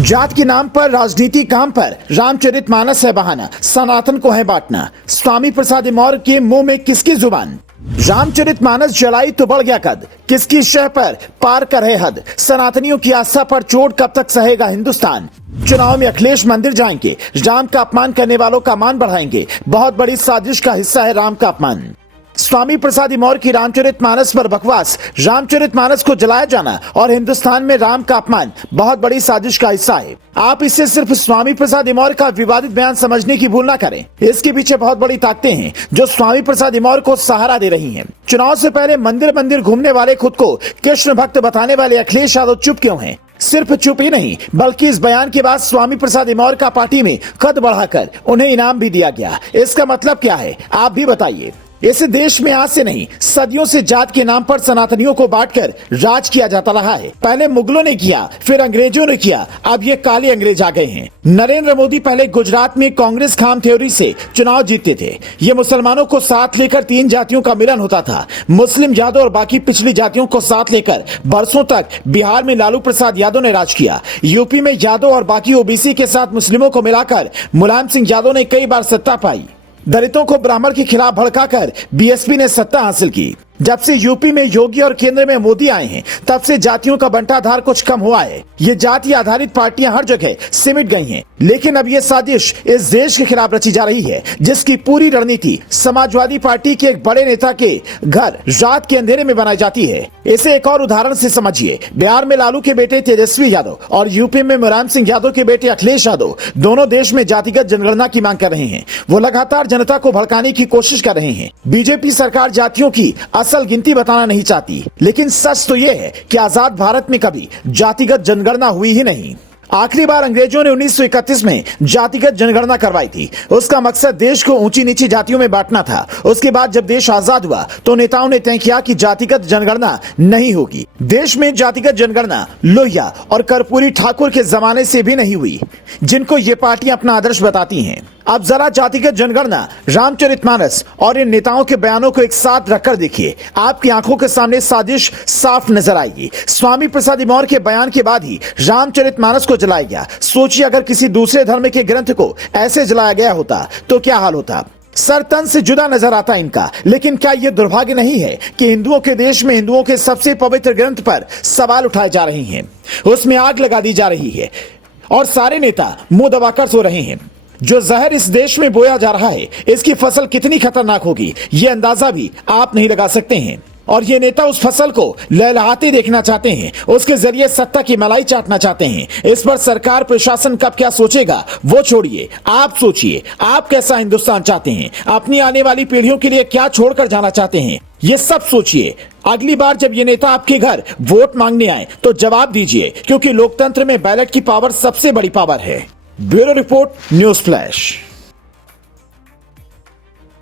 जात के नाम पर राजनीति काम पर रामचरितमानस है बहाना, सनातन को है बांटना। स्वामी प्रसाद मौर्य के मुंह में किसकी जुबान? रामचरितमानस जलाई तो बढ़ गया कद, किसकी शह पर पार कर है हद। सनातनियों की आस्था पर चोट कब तक सहेगा हिंदुस्तान? चुनाव में अखिलेश मंदिर जाएंगे, राम का अपमान करने वालों का मान बढ़ाएंगे। बहुत बड़ी साजिश का हिस्सा है राम का अपमान। स्वामी प्रसाद मौर्य की रामचरितमानस पर बकवास, रामचरितमानस को जलाया जाना और हिंदुस्तान में राम का अपमान बहुत बड़ी साजिश का हिस्सा है। आप इसे सिर्फ स्वामी प्रसाद मौर्य का विवादित बयान समझने की भूल ना करें। इसके पीछे बहुत बड़ी ताकतें हैं जो स्वामी प्रसाद मौर्य को सहारा दे रही हैं। चुनाव से पहले मंदिर मंदिर घूमने वाले, खुद को कृष्ण भक्त बताने वाले अखिलेश यादव चुप क्यों हैं? सिर्फ चुप ही नहीं, बल्कि इस बयान के बाद स्वामी प्रसाद मौर्य का पार्टी में कद बढ़ाकर उन्हें इनाम भी दिया गया। इसका मतलब क्या है, आप भी बताइए। इस देश में आज से नहीं, सदियों से जात के नाम पर सनातनियों को बांटकर राज किया जाता रहा है। पहले मुगलों ने किया, फिर अंग्रेजों ने किया, अब ये काले अंग्रेज आ गए हैं। नरेंद्र मोदी पहले गुजरात में कांग्रेस खाम थ्योरी से चुनाव जीतते थे। ये मुसलमानों को साथ लेकर 3 जातियों का मिलन होता था। मुस्लिम, यादव और बाकी पिछली जातियों को साथ लेकर बरसों तक बिहार में लालू प्रसाद यादव ने राज किया। यूपी में यादव और बाकी ओबीसी के साथ मुस्लिमों को मिलाकर मुलायम सिंह यादव ने कई बार सत्ता पाई। दलितों को ब्राह्मण के खिलाफ भड़काकर बीएसपी ने सत्ता हासिल की। जब से यूपी में योगी और केंद्र में मोदी आए हैं, तब से जातियों का बंटाधार कुछ कम हुआ है। ये जाति आधारित पार्टियां हर जगह सिमट गई हैं। लेकिन अब ये साजिश इस देश के खिलाफ रची जा रही है, जिसकी पूरी रणनीति समाजवादी पार्टी के एक बड़े नेता के घर रात के अंधेरे में बनाई जाती है। इसे एक और उदाहरण से समझिए। बिहार में लालू के बेटे तेजस्वी यादव और यूपी में मुलायम सिंह यादव के बेटे अखिलेश यादव दोनों देश में जातिगत जनगणना की मांग कर रहे हैं। वो लगातार जनता को भड़काने की कोशिश कर रहे हैं। बीजेपी सरकार जातियों की असल गिनती बताना नहीं चाहती, लेकिन सच तो यह है कि आजाद भारत में कभी जातिगत जनगणना हुई ही नहीं। आखिरी बार अंग्रेजों ने 1931 में जातिगत जनगणना करवाई थी। उसका मकसद देश को ऊंची नीची जातियों में बांटना था। उसके बाद जब देश आजाद हुआ तो नेताओं ने तय किया कि जातिगत जनगणना नहीं होगी। देश में जातिगत जनगणना लोहिया और कर्पूरी ठाकुर के जमाने से भी नहीं हुई, जिनको ये पार्टियां अपना आदर्श बताती हैं। अब जरा जातिगत जनगणना, रामचरितमानस और इन नेताओं के बयानों को एक साथ रखकर देखिए, आपकी आंखों के सामने साजिश साफ नजर आएगी। स्वामी प्रसाद मौर्य के बयान के बाद ही रामचरितमानस को जलाया गया। सोचिए, अगर किसी दूसरे धर्म के ग्रंथ को ऐसे जलाया गया होता तो क्या हाल होता। सर तन से जुदा नजर आता इनका। लेकिन क्या यह दुर्भाग्य नहीं है कि हिंदुओं के देश में हिंदुओं के सबसे पवित्र ग्रंथ पर सवाल उठाए जा रहे हैं, उसमें आग लगा दी जा रही है और सारे नेता मुंह दबाकर सो रहे हैं। जो जहर इस देश में बोया जा रहा है, इसकी फसल कितनी खतरनाक होगी, ये अंदाजा भी आप नहीं लगा सकते हैं। और ये नेता उस फसल को लहलहाते देखना चाहते हैं, उसके जरिए सत्ता की मलाई चाटना चाहते हैं। इस पर सरकार प्रशासन कब क्या सोचेगा वो छोड़िए, आप सोचिए, आप कैसा हिंदुस्तान चाहते हैं, अपनी आने वाली पीढ़ियों के लिए क्या छोड़कर जाना चाहते हैं, ये सब सोचिए। अगली बार जब ये नेता आपके घर वोट मांगने आए तो जवाब दीजिए, क्योंकि लोकतंत्र में बैलेट की पावर सबसे बड़ी पावर है। Bureau report, news flash.